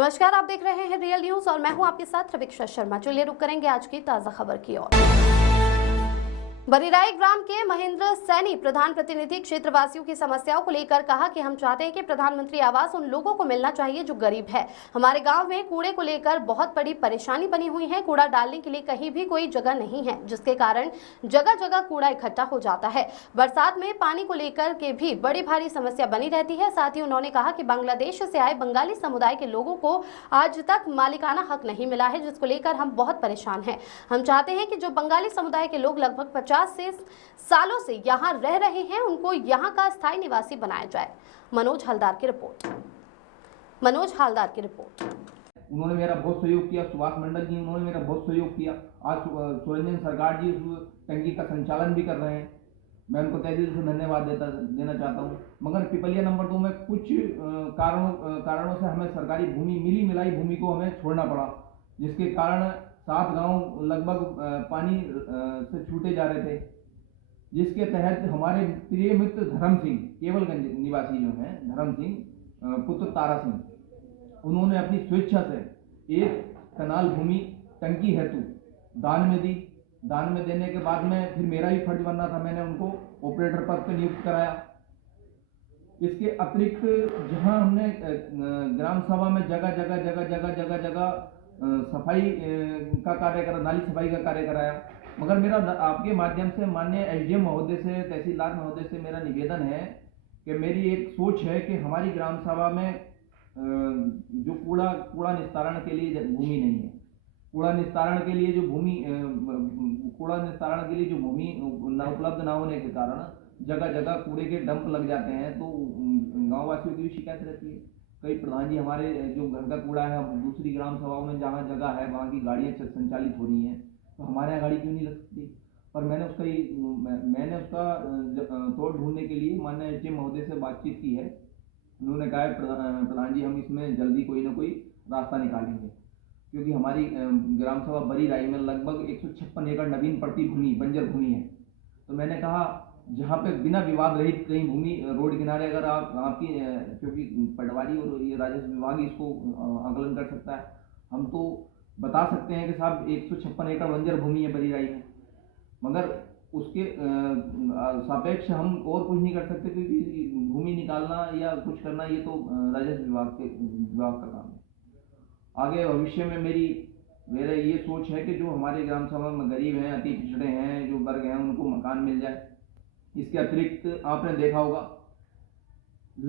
नमस्कार, आप देख रहे हैं रियल न्यूज और मैं हूं आपके साथ रविक्षा शर्मा। चलिए रुक करेंगे आज की ताजा खबर की ओर। बरीराई ग्राम के महेंद्र सैनी प्रधान प्रतिनिधि क्षेत्रवासियों की समस्याओं को लेकर कहा कि हम चाहते हैं कि प्रधानमंत्री आवास उन लोगों को मिलना चाहिए जो गरीब है। हमारे गांव में कूड़े को लेकर बहुत बड़ी परेशानी बनी हुई है। कूड़ा डालने के लिए कहीं भी कोई जगह नहीं है, जिसके कारण जगह जगह कूड़ा इकट्ठा हो जाता है। बरसात में पानी को लेकर के भी बड़ी भारी समस्या बनी रहती है। साथ ही उन्होंने कहा कि बांग्लादेश से आए बंगाली समुदाय के लोगों को आज तक मालिकाना हक नहीं मिला है, जिसको लेकर हम बहुत परेशान हैं। हम चाहते हैं कि जो बंगाली समुदाय के लोग लगभग 50 से सालों से यहाँ रह रहे हैं, उनको यहाँ का स्थायी निवासी बनाया जाए। मनोज हालदार की रिपोर्ट। उन्होंने मेरा बहुत सहयोग किया। सुभाष मंडल जी उन्होंने मेरा बहुत सहयोग किया। आज सुरंजन सरकार जी उस टंकी का संचालन भी कर रहे हैं। मैं उनको तहे दिल से धन्यवाद देना चाहता हूँ। मगर पिपलिया नंबर 2 में कुछ कारणों से हमें सरकारी भूमि मिलाई भूमि को हमें छोड़ना पड़ा, जिसके कारण 7 गांव लगभग पानी से छूटे जा रहे थे। जिसके तहत हमारे प्रिय मित्र धर्म सिंह, केवलगंज निवासी जो हैं धर्म सिंह पुत्र तारा सिंह, उन्होंने अपनी स्वेच्छा से एक कनाल भूमि टंकी हेतु दान में दी। दान में देने के बाद में फिर मेरा ही फर्ज बनना था, मैंने उनको ऑपरेटर पद पर नियुक्त कराया। इसके अतिरिक्त जहां हमने ग्राम सभा में जगह सफाई का कार्य करा, नाली सफाई का कार्य कराया। मगर मेरा आपके माध्यम से माननीय एसडीएम महोदय से, तहसीलदार महोदय से मेरा निवेदन है कि मेरी एक सोच है कि हमारी ग्राम सभा में जो कूड़ा निस्तारण के लिए भूमि नहीं है। कूड़ा निस्तारण के लिए जो भूमि न उपलब्ध ना होने के कारण जगह जगह कूड़े के डंप लग जाते हैं, तो गाँव वासियों की भी शिकायत रहती है। कई प्रधान जी हमारे जो घर का कूड़ा है दूसरी ग्राम सभाओं में जहाँ जगह है वहाँ की गाड़ियाँ संचालित हो रही हैं, तो हमारे यहाँ गाड़ी क्यों नहीं लग सकती। पर मैंने उसका तोड़ ढूंढने के लिए माननीय एसडीएम महोदय से बातचीत की है। उन्होंने कहा है प्रधान जी हम इसमें जल्दी कोई ना कोई रास्ता निकालेंगे, क्योंकि हमारी ग्राम सभा बरीराई में लगभग 156 एकड़ नवीन पड़ती भूमि बंजर भूमि है। तो मैंने कहा जहाँ पे बिना विवाद रहित कहीं भूमि रोड किनारे अगर आपकी, क्योंकि पटवारी और ये राजस्व विभाग इसको आकलन कर सकता है, हम तो बता सकते हैं कि साहब 156 एकड़ बंजर भूमि है बरीराई में, मगर उसके सापेक्ष हम और कुछ नहीं कर सकते, क्योंकि भूमि निकालना या कुछ करना ये तो राजस्व विभाग का काम है। आगे भविष्य में मेरा ये सोच है कि जो हमारे ग्राम सभा में गरीब हैं, अति पिछड़े हैं, जो वर्ग हैं, उनको मकान मिल जाए। इसके अतिरिक्त आपने देखा होगा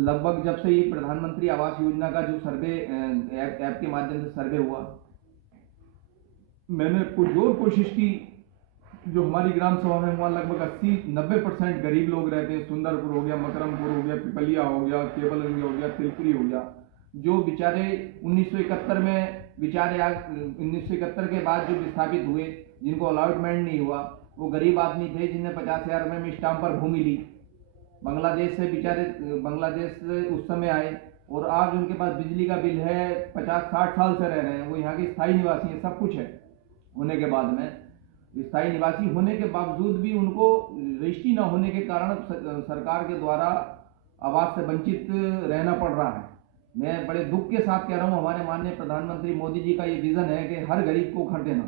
लगभग जब से ये प्रधानमंत्री आवास योजना का जो सर्वे ऐप के माध्यम से सर्वे हुआ, मैंने पुरजोर कोशिश की। जो हमारी ग्राम सभा में वहाँ लगभग 80-90% गरीब लोग रहते हैं। सुंदरपुर हो गया, मकरमपुर हो गया, पिपलिया हो गया, केवलगंज हो गया, तिलपुरी हो गया, जो बेचारे 1971 के बाद जो विस्थापित हुए, जिनको अलॉटमेंट नहीं हुआ, वो गरीब आदमी थे जिन्हें 50,000 रुपये में स्टाम्प पर भूमि ली। बांग्लादेश से उस समय आए और आज उनके पास बिजली का बिल है, 50-60 साल से रह रहे हैं, वो यहाँ के स्थायी निवासी हैं, सब कुछ है। होने के बाद में स्थायी निवासी होने के बावजूद भी उनको रजिस्ट्री न होने के कारण सरकार के द्वारा आवास से वंचित रहना पड़ रहा है। मैं बड़े दुख के साथ कह रहा हूँ, हमारे माननीय प्रधानमंत्री मोदी जी का ये विजन है कि हर गरीब को घर देना,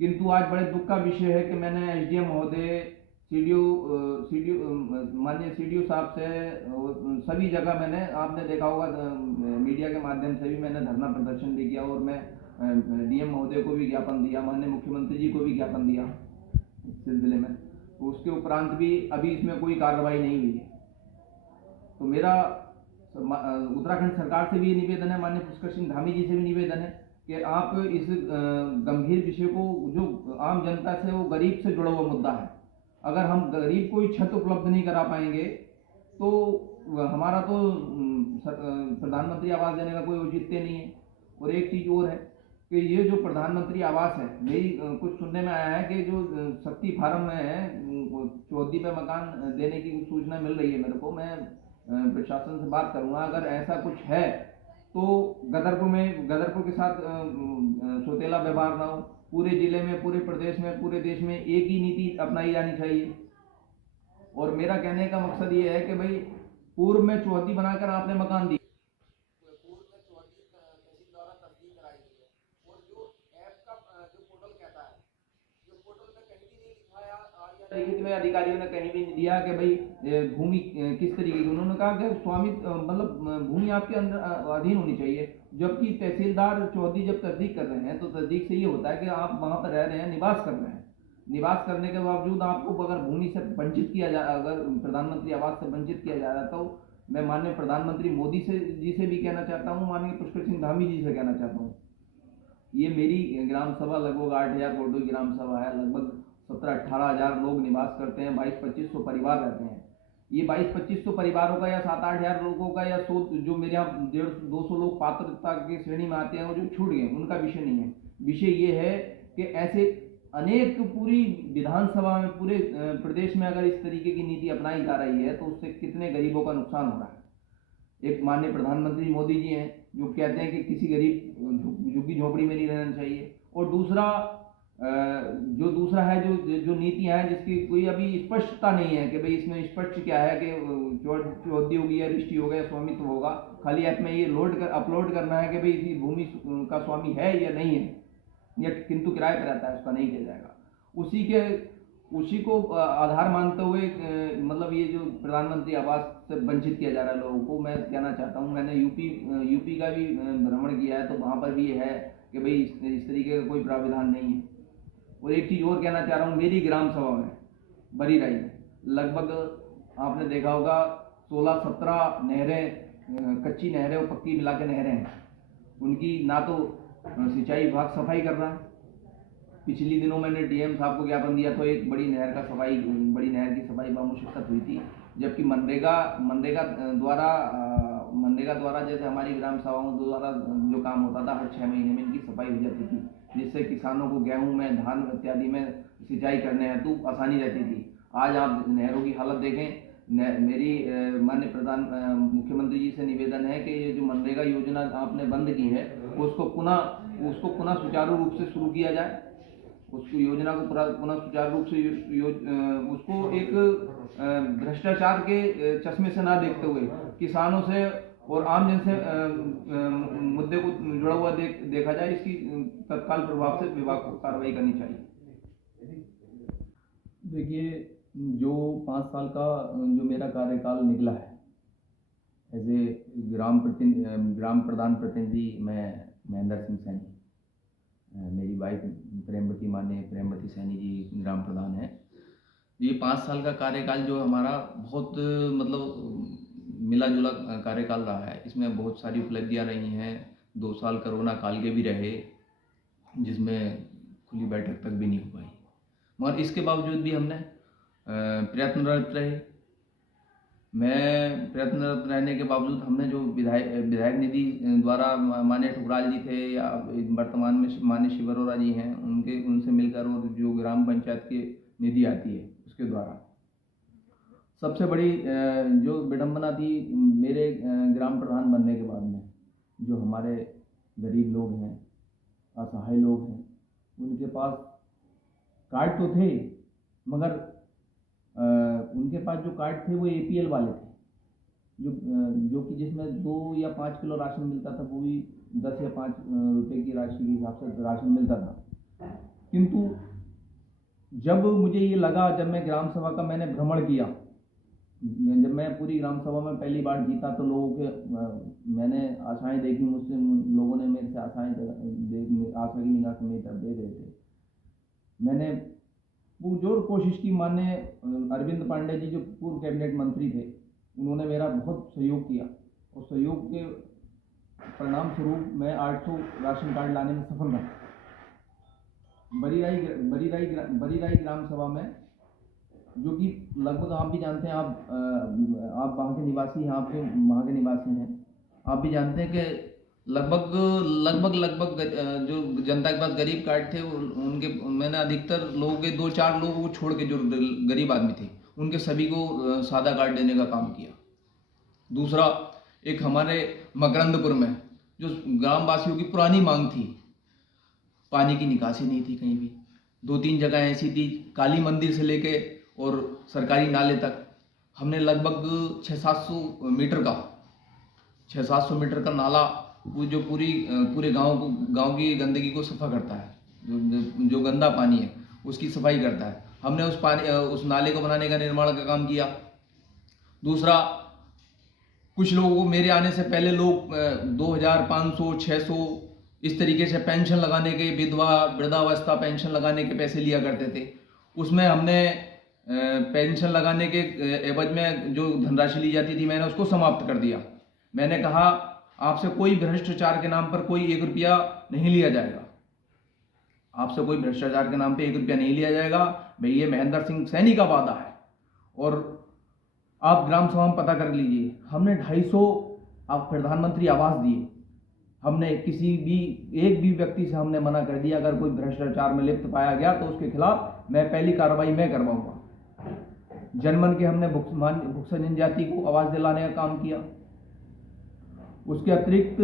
किंतु आज बड़े दुख का विषय है कि मैंने एसडीएम महोदय, माननीय सीडीओ साहब से सभी जगह मैंने, आपने देखा होगा मीडिया के माध्यम से भी मैंने धरना प्रदर्शन भी किया और मैं डीएम महोदय को भी ज्ञापन दिया, माननीय मुख्यमंत्री जी को भी ज्ञापन दिया इस सिलसिले में। तो उसके उपरांत भी अभी इसमें कोई कार्रवाई नहीं हुई है। तो मेरा उत्तराखंड सरकार से भी ये निवेदन है, माननीय पुष्कर सिंह धामी जी से भी निवेदन है कि आप इस गंभीर विषय को, जो आम जनता से, वो गरीब से जुड़ा हुआ मुद्दा है, अगर हम गरीब को छत उपलब्ध नहीं करा पाएंगे तो हमारा तो प्रधानमंत्री आवास देने का कोई औचित्य नहीं है। और एक चीज़ और है कि ये जो प्रधानमंत्री आवास है, मेरी कुछ सुनने में आया है कि जो शक्ति फार्म में है चौहद्दी पे मकान देने की सूचना मिल रही है मेरे को। मैं प्रशासन से बात करूँगा, अगर ऐसा कुछ है तो गदरपुर के साथ सौतेला व्यवहार ना हो। पूरे जिले में, पूरे प्रदेश में, पूरे देश में एक ही नीति अपनाई जानी चाहिए। और मेरा कहने का मकसद ये है कि भाई पूर्व में चौहद्दी बनाकर आपने मकान दिए, पूर्व में चौहद्दी तहसीलदार लिखित में अधिकारियों ने कहीं भी नहीं दिया कि भाई भूमि किस तरीके की, उन्होंने कहा कि स्वामी मतलब भूमि आपके अंदर अधीन होनी चाहिए। जबकि तहसीलदार चौधरी जब तस्दीक कर रहे हैं तो तस्दीक से ये होता है कि आप वहाँ पर रह रहे हैं, निवास कर रहे हैं। निवास करने के बावजूद आपको अगर भूमि से वंचित किया जा, अगर प्रधानमंत्री आवास से वंचित किया जा रहा है, तो मैं माननीय प्रधानमंत्री मोदी जी से भी कहना चाहता हूँ, माननीय पुष्कर सिंह धामी जी से कहना चाहता हूँ, ये मेरी ग्राम सभा लगभग 8,000 वोटों की ग्राम सभा है, लगभग 17-18 हज़ार लोग निवास करते हैं, 22-2500 परिवार रहते हैं। ये 22-2500 परिवारों का या 7-8 हज़ार लोगों का या 100 जो मेरे यहाँ 150-200 लोग पात्रता की श्रेणी में आते हैं और जो छूट गए, उनका विषय नहीं है। विषय ये है कि ऐसे अनेक पूरी विधानसभा में, पूरे प्रदेश में अगर इस तरीके की नीति अपनाई जा रही है तो उससे कितने गरीबों का नुकसान हो रहा है। एक माननीय प्रधानमंत्री मोदी जी हैं जो कहते हैं कि किसी गरीब झुग्गी झोपड़ी में नहीं रहना चाहिए, और दूसरा है जो नीतियां हैं जिसकी कोई अभी स्पष्टता नहीं है कि भाई इसमें स्पष्ट क्या है कि चौधरी होगी या रिश्ती होगा या स्वामित्व होगा। खाली ऐप में ये अपलोड करना है कि भाई इसी भूमि का स्वामी है या नहीं है, या किंतु किराए पर रहता है, उसका नहीं किया जाएगा। उसी को आधार मानते हुए मतलब ये जो प्रधानमंत्री आवास से वंचित किया जा रहा है लोगों को, मैं कहना चाहता हूँ, मैंने यूपी का भी भ्रमण किया है, तो वहाँ पर भी ये है कि भाई इस तरीके का कोई प्राविधान नहीं है। और एक चीज़ और कहना चाह रहा हूँ, मेरी ग्राम सभा में बरीराई में लगभग आपने देखा होगा 16-17 नहरें, कच्ची नहरें और पक्की मिला के नहरें हैं। उनकी ना तो सिंचाई विभाग सफाई कर रहा है। पिछली दिनों मैंने डीएम साहब को ज्ञापन दिया तो एक बड़ी नहर की सफाई बामुश्किल हुई थी, जबकि मनरेगा द्वारा जैसे हमारी ग्राम सभाओं द्वारा जो काम होता था, हर 6 महीने में इनकी सफाई हो जाती थी, जिससे किसानों को गेहूं में, धान इत्यादि में सिंचाई करने हेतु आसानी रहती थी। आज आप नहरों की हालत देखें। मेरी माननीय मुख्यमंत्री जी से निवेदन है कि ये जो मनरेगा योजना आपने बंद की है उसको पुनः सुचारू रूप से शुरू किया जाए। उसको योजना को पुनः सुचारू रूप से उसको एक भ्रष्टाचार के चश्मे से ना देखते हुए किसानों से और आम जन से मुद्दे को जुड़ा हुआ देखा जाए। इसकी तत्काल प्रभाव से विभाग को कार्रवाई करनी चाहिए। देखिए, जो 5 साल का जो मेरा कार्यकाल निकला है एज ए ग्राम प्रधान प्रतिनिधि, मैं महेंद्र सिंह सैनी, मेरी वाइफ माननीय प्रेमवती सैनी जी ग्राम प्रधान है। ये 5 साल का कार्यकाल जो हमारा बहुत मतलब मिला जुला कार्यकाल रहा है। इसमें बहुत सारी उपलब्धियां रही हैं। 2 साल कोरोना काल के भी रहे जिसमें खुली बैठक तक भी नहीं हो पाई, मगर इसके बावजूद भी हमने प्रयत्नरत रहे। मैं प्रयत्नरत रहने के बावजूद हमने जो विधायक निधि द्वारा माननीय ठुकराल जी थे या वर्तमान में माननीय शिव अरोड़ा जी हैं, उनसे मिलकर और जो ग्राम पंचायत की निधि आती है उसके द्वारा सबसे बड़ी जो विडंबना थी मेरे ग्राम प्रधान बनने के बाद में, जो हमारे गरीब लोग हैं, असहाय लोग हैं, उनके पास कार्ड तो थे मगर उनके पास जो कार्ड थे वो APL वाले थे, जो कि जिसमें 2 या 5 किलो राशन मिलता था, वो भी 10 या 5 रुपए की राशि के हिसाब से राशन मिलता था। किंतु जब मुझे ये लगा, जब मैं ग्राम सभा का मैंने भ्रमण किया, जब मैं पूरी ग्राम सभा में पहली बार जीता तो लोगों के मैंने आशाएं देखी, मुझसे लोगों ने मेरे से आशा की निगाह से मेरी तरफ देख रहे थे। मैंने पुरजोर कोशिश की। माननीय अरविंद पांडे जी जो पूर्व कैबिनेट मंत्री थे, उन्होंने मेरा बहुत सहयोग किया और सहयोग के परिणाम स्वरूप मैं 800 राशन कार्ड लाने में सफल रहा। बरीराई ग्राम सभा में, जो कि लगभग आप भी जानते हैं, आप वहाँ के निवासी हैं, आप वहाँ के निवासी हैं, आप भी जानते हैं कि लगभग जो जनता के पास गरीब कार्ड थे उनके मैंने अधिकतर लोगों के 2-4 लोगों को छोड़ के जो गरीब आदमी थे उनके सभी को सादा कार्ड देने का काम किया। दूसरा, एक हमारे मकरंदपुर में जो ग्रामवासियों की पुरानी मांग थी, पानी की निकासी नहीं थी कहीं भी। 2-3 जगह ऐसी थी, काली मंदिर से लेके और सरकारी नाले तक हमने लगभग 600-700 मीटर का नाला, वो जो पूरे गांव की गंदगी को सफा करता है, जो गंदा पानी है उसकी सफाई करता है, हमने उस नाले को बनाने का निर्माण का काम किया। दूसरा, कुछ लोगों को मेरे आने से पहले लोग 2500 600 इस तरीके से पेंशन लगाने के, विधवा वृद्धावस्था पेंशन लगाने के पैसे लिया करते थे। उसमें हमने पेंशन लगाने के एवज में जो धनराशि ली जाती थी, मैंने उसको समाप्त कर दिया। मैंने कहा आपसे कोई भ्रष्टाचार के नाम पर कोई 1 रुपया नहीं लिया जाएगा, आपसे कोई भ्रष्टाचार के नाम पे 1 रुपया नहीं लिया जाएगा। भाई ये महेंद्र सिंह सैनी का वादा है। और आप ग्राम सभा में पता कर लीजिए, हमने 250 आप प्रधानमंत्री आवास दिए। हमने एक भी व्यक्ति से हमने मना कर दिया, अगर कोई भ्रष्टाचार में लिप्त पाया गया तो उसके खिलाफ मैं पहली कार्रवाई मैं करवाऊंगा। जनमन के हमने भुक्सा जनजाति को आवास दिलाने का काम किया। उसके अतिरिक्त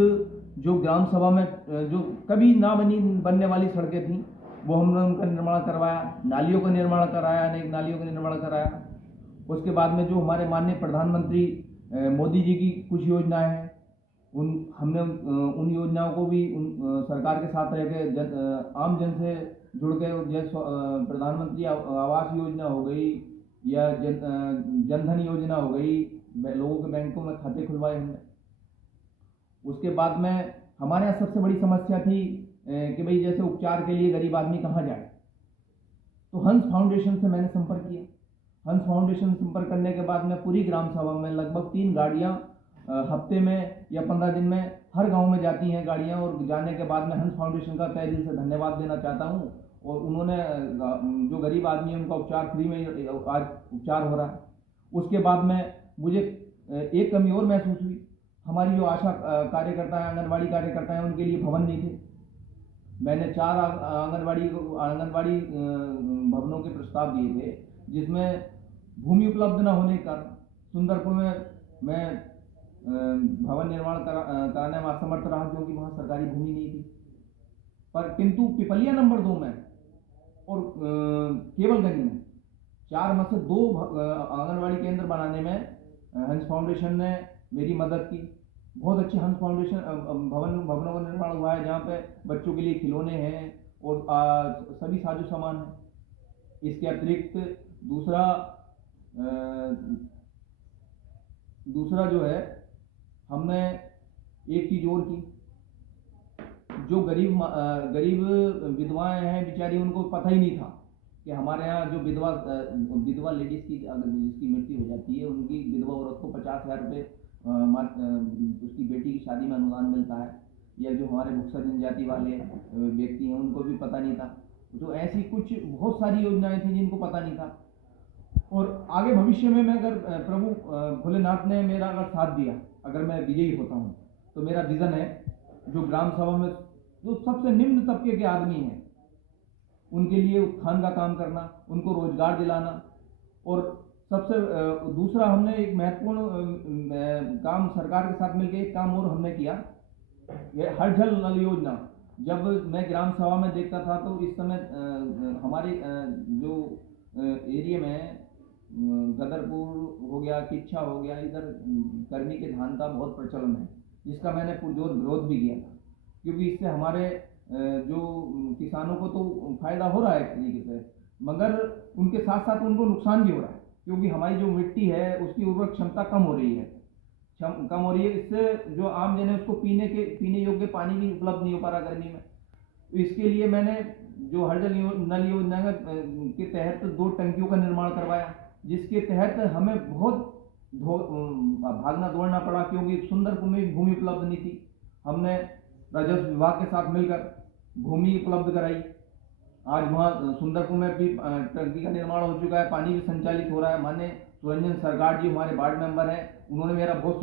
जो ग्राम सभा में जो कभी ना बनने वाली सड़कें थी, वो हमने उनका निर्माण करवाया। नालियों का निर्माण कराया, अनेक नालियों का निर्माण कराया। उसके बाद में जो हमारे माननीय प्रधानमंत्री मोदी जी की कुछ योजनाएं हैं, हमने उन योजनाओं को भी सरकार के साथ रह के आम जन से जुड़ के, जैसे प्रधानमंत्री आवास योजना हो गई या जनधन योजना हो गई, लोगों के बैंकों में खाते खुलवाए हमने। उसके बाद में हमारे यहाँ सबसे बड़ी समस्या थी कि भाई जैसे उपचार के लिए गरीब आदमी कहाँ जाए, तो हंस फाउंडेशन से मैंने संपर्क किया। हंस फाउंडेशन संपर्क करने के बाद में पूरी ग्राम सभा में लगभग 3 गाड़ियाँ हफ्ते में या 15 दिन में हर गांव में जाती हैं गाड़ियाँ। और जाने के बाद में हंस फाउंडेशन का तहे दिल से धन्यवाद देना चाहता हूँ। और उन्होंने जो गरीब आदमी है उनका उपचार फ्री में आज उपचार हो रहा है। उसके बाद में मुझे एक कमी और महसूस हुई, हमारी जो आशा कार्यकर्ता है, आंगनबाड़ी कार्यकर्ता है, उनके लिए भवन नहीं थे। मैंने 4 आंगनबाड़ी भवनों के प्रस्ताव दिए थे, जिसमें भूमि उपलब्ध न होने के कारण सुंदरपुर में मैं भवन निर्माण कराने में असमर्थ रहा, क्योंकि वहाँ सरकारी भूमि नहीं थी। पर किंतु पिपलिया नंबर 2 में और केवलगंज में 4 में से 2 आंगनबाड़ी केंद्र बनाने में हंस फाउंडेशन ने मेरी मदद की। बहुत अच्छे हंस फाउंडेशन भवनों का निर्माण हुआ है, जहाँ पे बच्चों के लिए खिलौने हैं और सभी साजो सामान है। इसके अतिरिक्त दूसरा जो है, हमने एक चीज और की, जो गरीब विधवाएं हैं बेचारी, उनको पता ही नहीं था कि हमारे यहाँ जो विधवा लेडीज की जिसकी मृत्यु हो जाती है, उनकी विधवा औरत को 50,000 रुपये उसकी बेटी की शादी में अनुदान मिलता है। या जो हमारे भुक्सा जनजाति वाले व्यक्ति हैं, उनको भी पता नहीं था। तो ऐसी कुछ बहुत सारी योजनाएं थी जिनको पता नहीं था। और आगे भविष्य में मैं अगर प्रभु भोलेनाथ ने मेरा अगर साथ दिया, अगर मैं विजयी होता हूँ, तो मेरा विजन है जो ग्राम सभा में जो सबसे निम्न तबके के आदमी हैं उनके लिए उत्थान का काम करना, उनको रोजगार दिलाना। और सबसे दूसरा, हमने एक महत्वपूर्ण काम सरकार के साथ मिलकर एक काम और हमने किया, ये हर जल नल योजना। जब मैं ग्राम सभा में देखता था तो इस समय हमारे जो एरिया में गदरपुर हो गया, किच्छा हो गया, इधर गर्मी के धान का बहुत प्रचलन है, जिसका मैंने पुरजोर विरोध भी किया था। क्योंकि इससे हमारे जो किसानों को तो फायदा हो रहा है एक तरीके से, मगर उनके साथ साथ उनको नुकसान भी हो रहा है, क्योंकि हमारी जो मिट्टी है उसकी उर्वरक क्षमता कम हो रही है। इससे जो आम जन है उसको पीने योग्य पानी भी उपलब्ध नहीं हो पा रहा गर्मी में। तो इसके लिए मैंने जो हर जल नल योजना के तहत 2 टंकियों का निर्माण करवाया, जिसके तहत हमें बहुत भागना दौड़ना पड़ा, क्योंकि सुंदरपुर में भूमि उपलब्ध नहीं थी। हमने राजस्व विभाग के साथ मिलकर भूमि उपलब्ध कराई। आज वहाँ सुंदरपुर में भी टंकी का निर्माण हो चुका है, पानी भी संचालित हो रहा है। माननीय सुरंजन सरकार जी हमारे वार्ड मेंबर हैं, उन्होंने मेरा बहुत